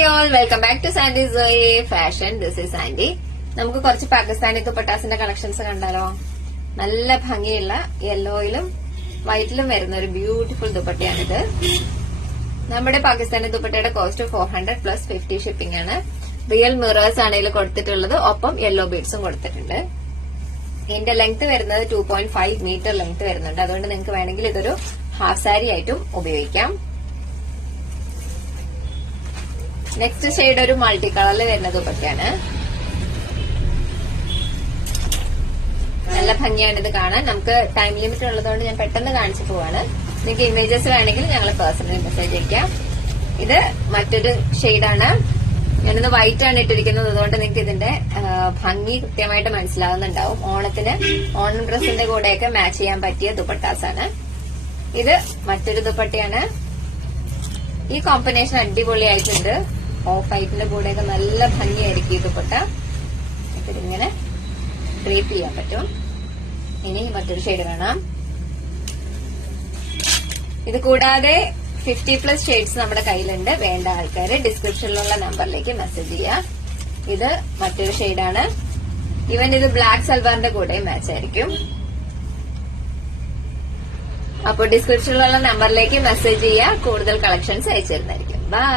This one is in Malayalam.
Hi all, welcome back to Sandy Zoey fashion. This is Sandy. നമുക്ക് കുറച്ച് പാകിസ്ഥാനി ദുപ്പട്ടാസിന്റെ കളക്ഷൻസ് കണ്ടാലോ? നല്ല ഭംഗിയുള്ള യെല്ലോയിലും വൈറ്റിലും വരുന്ന ഒരു ബ്യൂട്ടിഫുൾ ദുപ്പട്ടയാണിത്. നമ്മുടെ പാകിസ്ഥാനി ദുപ്പട്ടയുടെ കോസ്റ്റ് 400 പ്ലസ് 50 ഷിപ്പിംഗ് ആണ്. റിയൽ മിറേഴ്സ് ആണ് ഇതിൽ കൊടുത്തിട്ടുള്ളത്. ഒപ്പം യെല്ലോ ബീഡ്സും കൊടുത്തിട്ടുണ്ട്. ഇതിന്റെ ലെങ്ത് വരുന്നത് 2.5 മീറ്റർ ലെങ്ത് വരുന്നുണ്ട്. അതുകൊണ്ട് നിങ്ങൾക്ക് വേണമെങ്കിൽ ഇതൊരു ഹാഫ് സാരി ആയിട്ടും ഉപയോഗിക്കാം. നെക്സ്റ്റ് ഷെയ്ഡ് ഒരു മൾട്ടി കളറിൽ വരുന്ന ദുപ്പട്ടയാണ്. നല്ല ഭംഗിയാണ് ഇത് കാണാൻ. നമുക്ക് ടൈം ലിമിറ്റ് ഉള്ളതുകൊണ്ട് ഞാൻ പെട്ടെന്ന് കാണിച്ചു പോവാണ്. നിങ്ങൾക്ക് ഇമേജസ് വേണമെങ്കിൽ ഞങ്ങൾ പേഴ്സണലി മെസ്സേജ് അയക്കാം. ഇത് മറ്റൊരു ഷെയ്ഡാണ്. ഞാനിന്ന് വൈറ്റ് ആണ് ഇട്ടിരിക്കുന്നത്. അതുകൊണ്ട് നിങ്ങൾക്ക് ഇതിന്റെ ഭംഗി കൃത്യമായിട്ട് മനസ്സിലാവുന്നുണ്ടാവും. ഓണം ഡ്രസ്സിന്റെ കൂടെയൊക്കെ മാച്ച് ചെയ്യാൻ പറ്റിയ ദുപ്പട്ടാസാണ്. ഇത് മറ്റൊരു ദുപ്പട്ടയാണ്. ഈ കോമ്പിനേഷൻ അടിപൊളിയായിട്ടുണ്ട്. ഓഫ് വൈറ്റിന്റെ കൂടെയൊക്കെ നല്ല ഭംഗിയായിരിക്കും ഈ ദുപ്പട്ട. ഇതിങ്ങനെ ഡ്രേപ്പ് ചെയ്യാൻ പറ്റും. ഇനി മറ്റൊരു ഷെയ്ഡ് കാണാം. ഇത് കൂടാതെ 50 പ്ലസ് ഷെയ്ഡ്സ് നമ്മുടെ കയ്യിലുണ്ട്. വേണ്ട ആൾക്കാര് ഡിസ്ക്രിപ്ഷനിലുള്ള നമ്പറിലേക്ക് മെസ്സേജ് ചെയ്യാം. ഇത് മറ്റൊരു ഷെയ്ഡാണ്. ഇവൻ ഇത് ബ്ലാക്ക് സൽവാറിന്റെ കൂടെ മാച്ച് ആയിരിക്കും. അപ്പോൾ ഡിസ്ക്രിപ്ഷനിലുള്ള നമ്പറിലേക്ക് മെസ്സേജ് ചെയ്യുക. കൂടുതൽ കളക്ഷൻസ് അയച്ചു തരുന്നതായിരിക്കും. ബൈ.